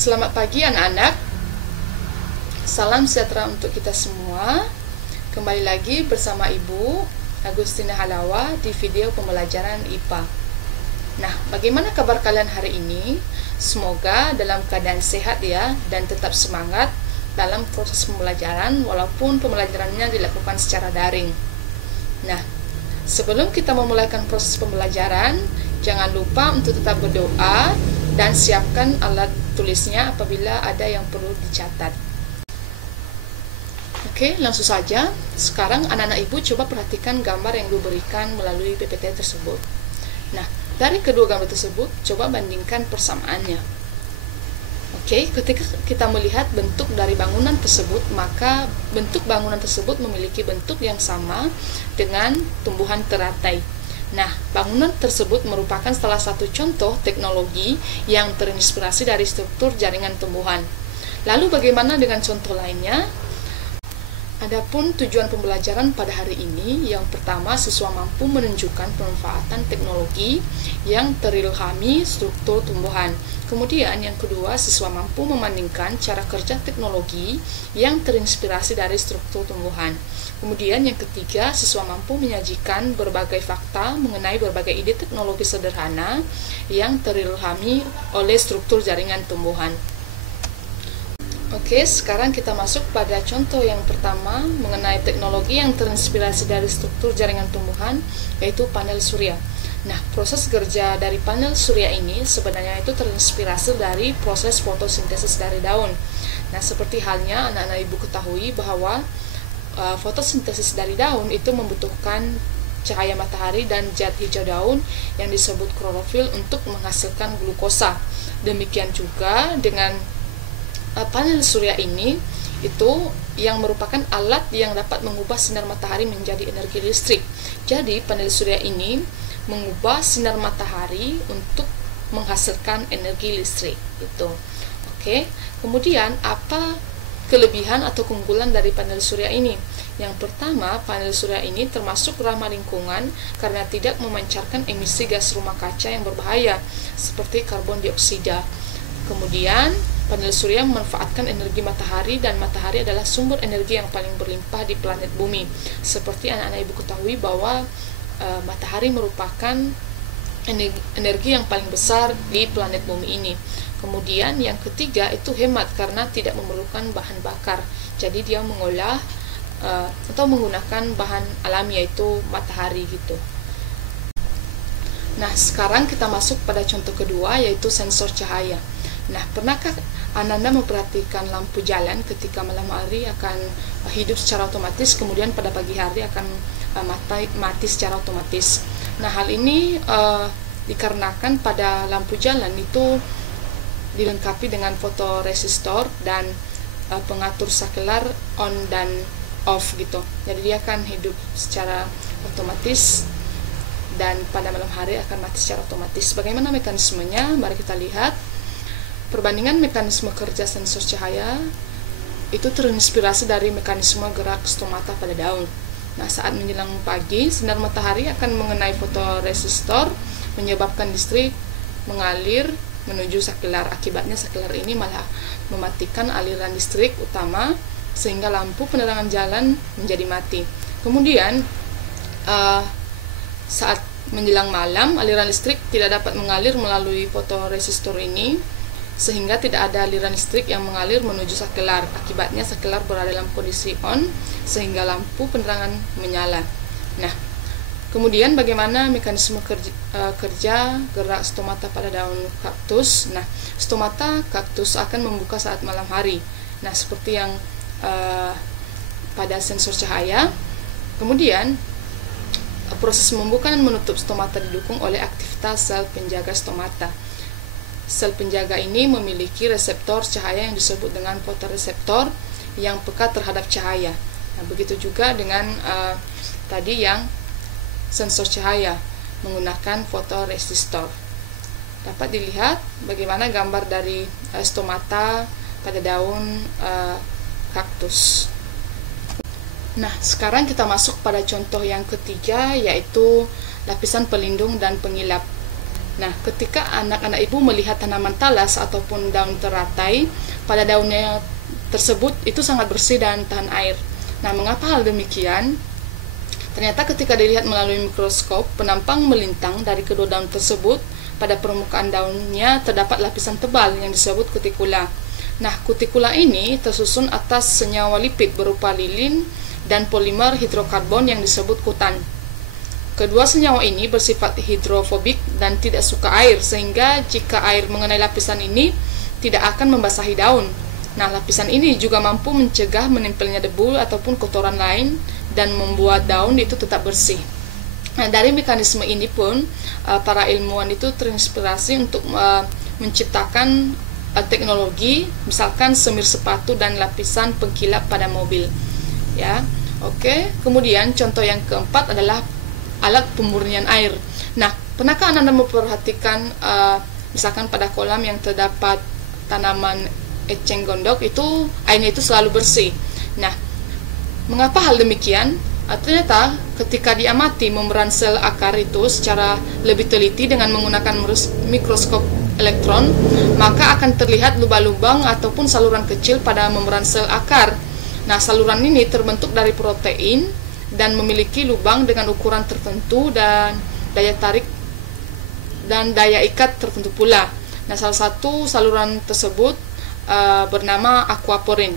Selamat pagi anak-anak. Salam sejahtera untuk kita semua. Kembali lagi bersama Ibu Agustina Halawa di video pembelajaran IPA. Nah, bagaimana kabar kalian hari ini? Semoga dalam keadaan sehat ya, dan tetap semangat dalam proses pembelajaran walaupun pembelajarannya dilakukan secara daring. Nah, sebelum kita memulaikan proses pembelajaran, jangan lupa untuk tetap berdoa dan siapkan alat tulisnya apabila ada yang perlu dicatat. Oke, langsung saja. Sekarang anak-anak Ibu coba perhatikan gambar yang Ibu berikan melalui PPT tersebut. Nah, dari kedua gambar tersebut, coba bandingkan persamaannya. Oke, ketika kita melihat bentuk dari bangunan tersebut, maka bentuk bangunan tersebut memiliki bentuk yang sama dengan tumbuhan teratai. Nah, bangunan tersebut merupakan salah satu contoh teknologi yang terinspirasi dari struktur jaringan tumbuhan. Lalu bagaimana dengan contoh lainnya? Adapun tujuan pembelajaran pada hari ini, yang pertama, siswa mampu menunjukkan pemanfaatan teknologi yang terilhami struktur tumbuhan. Kemudian yang kedua, siswa mampu membandingkan cara kerja teknologi yang terinspirasi dari struktur tumbuhan. Kemudian yang ketiga, siswa mampu menyajikan berbagai fakta mengenai berbagai ide teknologi sederhana yang terilhami oleh struktur jaringan tumbuhan. Oke, sekarang kita masuk pada contoh yang pertama mengenai teknologi yang terinspirasi dari struktur jaringan tumbuhan, yaitu panel surya. Nah, proses kerja dari panel surya ini sebenarnya itu terinspirasi dari proses fotosintesis dari daun. Nah, seperti halnya anak-anak Ibu ketahui bahwa fotosintesis dari daun itu membutuhkan cahaya matahari dan zat hijau daun yang disebut klorofil untuk menghasilkan glukosa. Demikian juga dengan panel surya ini itu yang merupakan alat yang dapat mengubah sinar matahari menjadi energi listrik. Jadi panel surya ini mengubah sinar matahari untuk menghasilkan energi listrik itu. Oke. Kemudian apa kelebihan atau keunggulan dari panel surya ini? Yang pertama, panel surya ini termasuk ramah lingkungan karena tidak memancarkan emisi gas rumah kaca yang berbahaya seperti karbon dioksida. Kemudian panel surya memanfaatkan energi matahari dan matahari adalah sumber energi yang paling berlimpah di planet bumi. Seperti anak-anak Ibu ketahui bahwa matahari merupakan energi yang paling besar di planet bumi ini. Kemudian yang ketiga itu hemat karena tidak memerlukan bahan bakar. Jadi dia mengolah atau menggunakan bahan alami yaitu matahari gitu. Nah, sekarang kita masuk pada contoh kedua yaitu sensor cahaya. Nah, pernahkah Anda memperhatikan lampu jalan ketika malam hari akan hidup secara otomatis, kemudian pada pagi hari akan mati secara otomatis. Nah, hal ini dikarenakan pada lampu jalan itu dilengkapi dengan fotoresistor dan pengatur sakelar on dan off gitu. Jadi dia akan hidup secara otomatis dan pada malam hari akan mati secara otomatis. Bagaimana mekanismenya? Mari kita lihat. Perbandingan mekanisme kerja sensor cahaya itu terinspirasi dari mekanisme gerak stomata pada daun. Nah, saat menjelang pagi, sinar matahari akan mengenai fotoresistor, menyebabkan listrik mengalir menuju sakelar. Akibatnya sakelar ini malah mematikan aliran listrik utama, sehingga lampu penerangan jalan menjadi mati. Kemudian, saat menjelang malam, aliran listrik tidak dapat mengalir melalui fotoresistor ini, sehingga tidak ada aliran listrik yang mengalir menuju sakelar. Akibatnya sakelar berada dalam kondisi on sehingga lampu penerangan menyala. Nah, kemudian bagaimana mekanisme kerja gerak stomata pada daun kaktus? Nah, stomata kaktus akan membuka saat malam hari. Nah, seperti yang pada sensor cahaya. Kemudian proses membuka dan menutup stomata didukung oleh aktivitas sel penjaga stomata. Sel penjaga ini memiliki reseptor cahaya yang disebut dengan fotoreseptor yang peka terhadap cahaya. Nah, begitu juga dengan tadi yang sensor cahaya menggunakan fotoresistor. Dapat dilihat bagaimana gambar dari stomata pada daun kaktus. Nah, sekarang kita masuk pada contoh yang ketiga, yaitu lapisan pelindung dan pengilap. Nah, ketika anak-anak Ibu melihat tanaman talas ataupun daun teratai, pada daunnya tersebut itu sangat bersih dan tahan air. Nah, mengapa hal demikian? Ternyata ketika dilihat melalui mikroskop, penampang melintang dari kedua daun tersebut. Pada permukaan daunnya terdapat lapisan tebal yang disebut kutikula. Nah, kutikula ini tersusun atas senyawa lipid berupa lilin dan polimer hidrokarbon yang disebut kutan. Kedua senyawa ini bersifat hidrofobik dan tidak suka air, sehingga jika air mengenai lapisan ini tidak akan membasahi daun. Nah, lapisan ini juga mampu mencegah menempelnya debu ataupun kotoran lain dan membuat daun itu tetap bersih. Nah, dari mekanisme ini pun para ilmuwan itu terinspirasi untuk menciptakan teknologi, misalkan semir sepatu dan lapisan pengkilap pada mobil. Ya, oke. Kemudian contoh yang keempat adalah alat pemurnian air. Nah, pernahkah Anda memperhatikan misalkan pada kolam yang terdapat tanaman eceng gondok itu airnya itu selalu bersih. Nah, mengapa hal demikian? Ternyata ketika diamati membran sel akar itu secara lebih teliti dengan menggunakan mikroskop elektron, maka akan terlihat lubang-lubang ataupun saluran kecil pada membran sel akar. Nah, saluran ini terbentuk dari protein dan memiliki lubang dengan ukuran tertentu dan daya tarik dan daya ikat tertentu pula. Nah, salah satu saluran tersebut bernama aquaporin.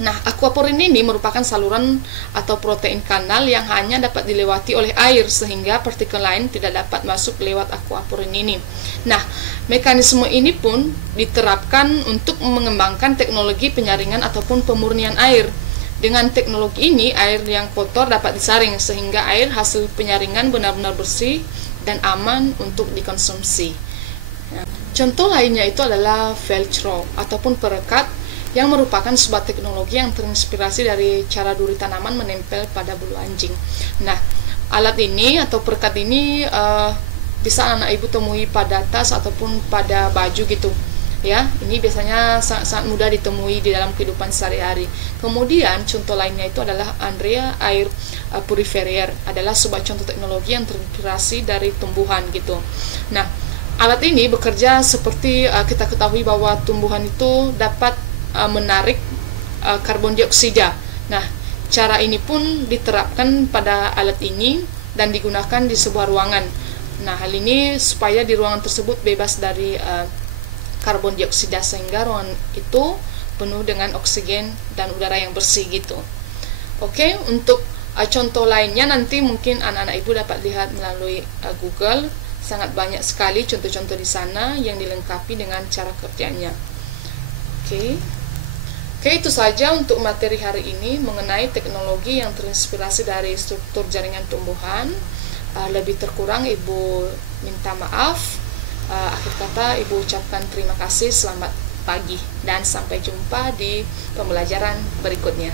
Nah, aquaporin ini merupakan saluran atau protein kanal yang hanya dapat dilewati oleh air, sehingga partikel lain tidak dapat masuk lewat aquaporin ini. Nah, mekanisme ini pun diterapkan untuk mengembangkan teknologi penyaringan ataupun pemurnian air. Dengan teknologi ini, air yang kotor dapat disaring, sehingga air hasil penyaringan benar-benar bersih dan aman untuk dikonsumsi. Nah, contoh lainnya itu adalah velcro ataupun perekat, yang merupakan sebuah teknologi yang terinspirasi dari cara duri tanaman menempel pada bulu anjing. Nah, alat ini atau perekat ini bisa anak ibu temui pada tas ataupun pada baju gitu. Ya, ini biasanya sangat mudah ditemui di dalam kehidupan sehari-hari. Kemudian contoh lainnya itu adalah Andrea Air Purifier, adalah sebuah contoh teknologi yang terinspirasi dari tumbuhan gitu. Nah, alat ini bekerja seperti kita ketahui bahwa tumbuhan itu dapat menarik karbon dioksida. Nah, cara ini pun diterapkan pada alat ini dan digunakan di sebuah ruangan. Nah, hal ini supaya di ruangan tersebut bebas dari karbon dioksida, sehingga ruangan itu penuh dengan oksigen dan udara yang bersih gitu. Oke, untuk contoh lainnya nanti mungkin anak-anak ibu dapat lihat melalui Google. Sangat banyak sekali contoh-contoh di sana yang dilengkapi dengan cara kerjanya. Oke, itu saja untuk materi hari ini mengenai teknologi yang terinspirasi dari struktur jaringan tumbuhan. Lebih terkurang Ibu minta maaf. Akhir kata Ibu ucapkan terima kasih, selamat pagi, dan sampai jumpa di pembelajaran berikutnya.